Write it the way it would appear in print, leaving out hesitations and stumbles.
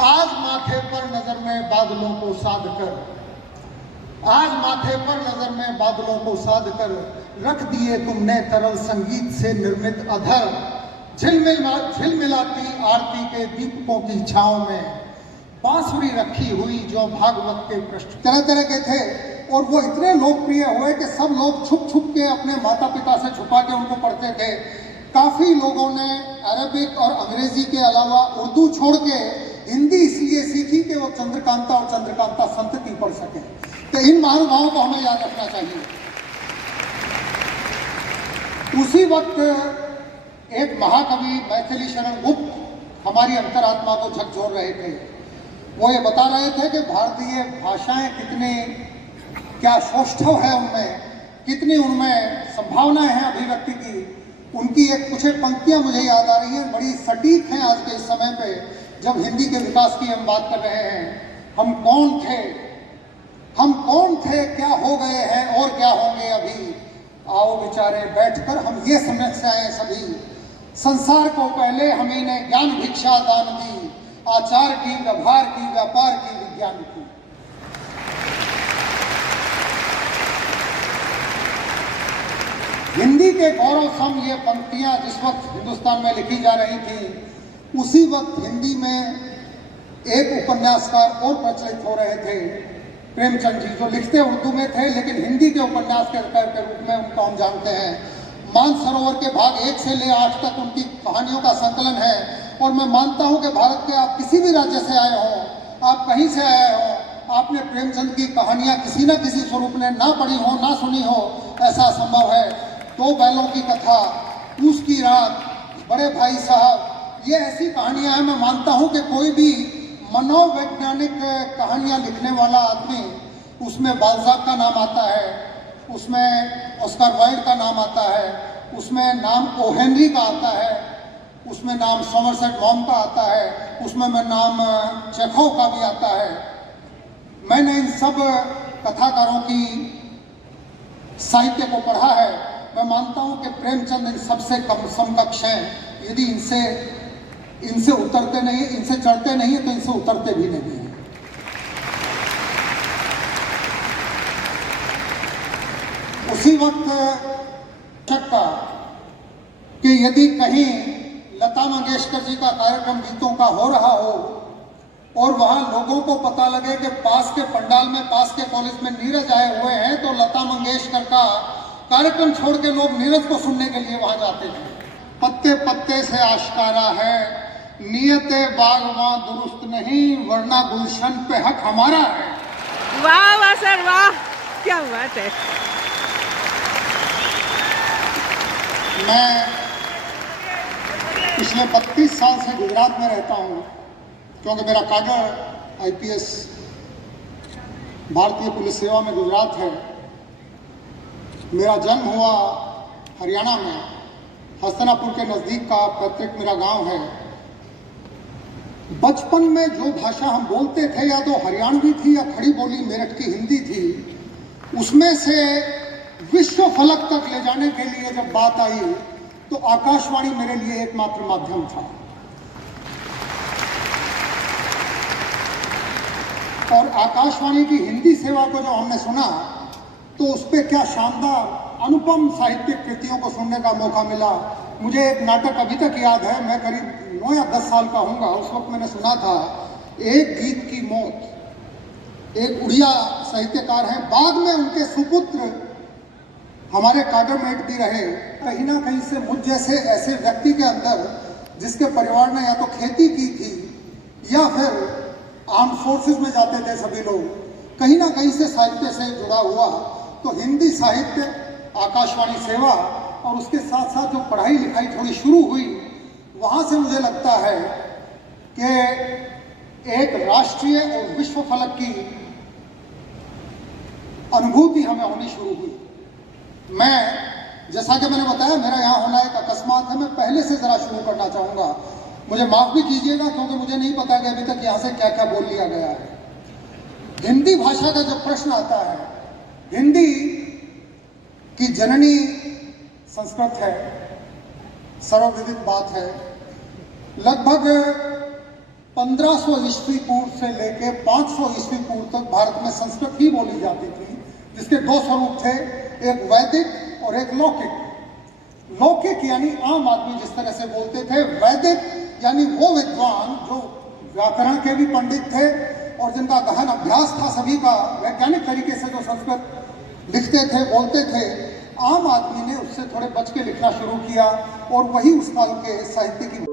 आज माथे पर नजर में बादलों को साध कर, आज माथे पर नजर में बादलों को साध कर रख दिए तुमने तरल संगीत से निर्मित अधर, झिलमिलाती आरती के दीपकों की छांव में बांसुरी रखी हुई जो भागवत के पृष्ठ तरह तरह के थे। और वो इतने लोकप्रिय हुए कि सब लोग छुप छुप के अपने माता पिता से छुपा के उनको पढ़ते थे। काफ़ी लोगों ने अरबिक और अंग्रेजी के अलावा उर्दू छोड़ के हिंदी इसलिए सीखी कि वो चंद्रकांता और चंद्रकांता संतति पढ़ सके। तो इन महानुभावों को हमें याद रखना चाहिए। उसी वक्त एक महाकवि मैथिली शरण गुप्त हमारी अंतरात्मा को झकझोर रहे थे। वो ये बता रहे थे कि भारतीय भाषाएं कितने क्या सौष्ठव है, उनमें कितनी उनमें संभावनाएं हैं अभिव्यक्ति की। उनकी कुछ पंक्तियां मुझे याद आ रही हैं, बड़ी सटीक हैं आज के इस समय पे जब हिंदी के विकास की हम बात कर रहे हैं। हम कौन थे, क्या हो गए हैं और क्या होंगे अभी। आओ विचारे बैठकर हम ये समझ से आए सभी, संसार को पहले हमें ने ज्ञान भिक्षा दान दी, आचार की, व्यवहार की, व्यापार की, विज्ञान की। हिंदी के गौरव सम ये पंक्तियां जिस वक्त हिंदुस्तान में लिखी जा रही थी, उसी वक्त हिंदी में एक उपन्यासकार और प्रचलित हो रहे थे, प्रेमचंद जी, जो लिखते उर्दू में थे लेकिन हिंदी के उपन्यास के रूप में उनको हम जानते हैं। मानसरोवर के भाग 1 से ले 8 तक उनकी कहानियों का संकलन है। और मैं मानता हूं कि भारत के आप किसी भी राज्य से आए हो, आप कहीं से आए हो, आपने प्रेमचंद की कहानियां किसी न किसी स्वरूप में ना पढ़ी हो, ना सुनी हो, ऐसा संभव है। 2 बैलों की कथा, पूस की रात, बड़े भाई साहब, ये ऐसी कहानियां हैं। मैं मानता हूं कि कोई भी मनोवैज्ञानिक कहानियां लिखने वाला आदमी, उसमें बाल्जाक का नाम आता है, उसमें ऑस्कर वाइल्ड का नाम आता है, उसमें नाम ओ हेनरी का आता है, उसमें नाम सोमरसेट मॉम का आता है, उसमें नाम चेखोव का भी आता है। मैंने इन सब कथाकारों की साहित्य को पढ़ा है। मैं मानता हूं कि प्रेमचंद इन सबसे कम समकक्ष हैं। यदि इनसे उतरते नहीं, इनसे चढ़ते नहीं है तो इनसे उतरते भी नहीं है। उसी वक्त चक्का कि यदि कहीं लता मंगेशकर जी का कार्यक्रम गीतों का हो रहा हो और वहां लोगों को पता लगे कि पास के पंडाल में, पास के कॉलेज में नीरज आए हुए हैं, तो लता मंगेशकर का कार्यक्रम छोड़ के लोग नीरज को सुनने के लिए वहां जाते थे। पत्ते पत्ते से आश्कारा है, नियते बागवां दुरुस्त नहीं, वरना गुलशन पे हक हमारा है। वाह वाह सर, वाह, क्या बात है। मैं पिछले 32 साल से गुजरात में रहता हूँ, क्योंकि मेरा काडर IPS भारतीय पुलिस सेवा में गुजरात है। मेरा जन्म हुआ हरियाणा में, हस्तिनापुर के नज़दीक का पैतृक मेरा गांव है। बचपन में जो भाषा हम बोलते थे, या तो हरियाणवी थी या खड़ी बोली मेरठ की हिंदी थी। उसमें से विश्व फलक तक ले जाने के लिए जब बात आई तो आकाशवाणी मेरे लिए एकमात्र माध्यम था। और आकाशवाणी की हिंदी सेवा को जब हमने सुना तो उस पर क्या शानदार अनुपम साहित्यिक कृतियों को सुनने का मौका मिला। मुझे एक नाटक अभी तक याद है, मैं करीब 9 या 10 साल का हूँगा, उस वक्त मैंने सुना था, एक गीत की मौत। एक उड़िया साहित्यकार हैं, बाद में उनके सुपुत्र हमारे काडरमेट भी रहे। कहीं ना कहीं से मुझ जैसे ऐसे व्यक्ति के अंदर, जिसके परिवार ने या तो खेती की थी या फिर आर्म फोर्सेस में जाते थे सभी लोग, कहीं ना कहीं से साहित्य से जुड़ा हुआ। तो हिंदी साहित्य, आकाशवाणी सेवा और उसके साथ साथ जो पढ़ाई लिखाई थोड़ी शुरू हुई, वहाँ से मुझे लगता है कि एक राष्ट्रीय और विश्व फलक की अनुभूति हमें होनी शुरू हुई। मैं, जैसा कि मैंने बताया, मेरा यहाँ होना एक अकस्मात है। मैं पहले से ज़रा शुरू करना चाहूँगा, मुझे माफ़ भी कीजिएगा क्योंकि मुझे नहीं पता कि अभी तक यहाँ से क्या क्या बोल लिया गया है। हिंदी भाषा का जब प्रश्न आता है, हिंदी की जननी संस्कृत है, सर्वविदित बात है। लगभग 1500 ईस्वी पूर्व से लेके 500 ईस्वी पूर्व तक भारत में संस्कृत ही बोली जाती थी, जिसके दो स्वरूप थे, एक वैदिक और एक लौकिक। लौकिक यानी आम आदमी जिस तरह से बोलते थे, वैदिक यानी वो विद्वान जो व्याकरण के भी पंडित थे और जिनका गहन अभ्यास था सभी का, वैज्ञानिक तरीके से जो संस्कृत लिखते थे, बोलते थे। आम आदमी ने उससे थोड़े बच के लिखना शुरू किया और वही उस काल के साहित्य की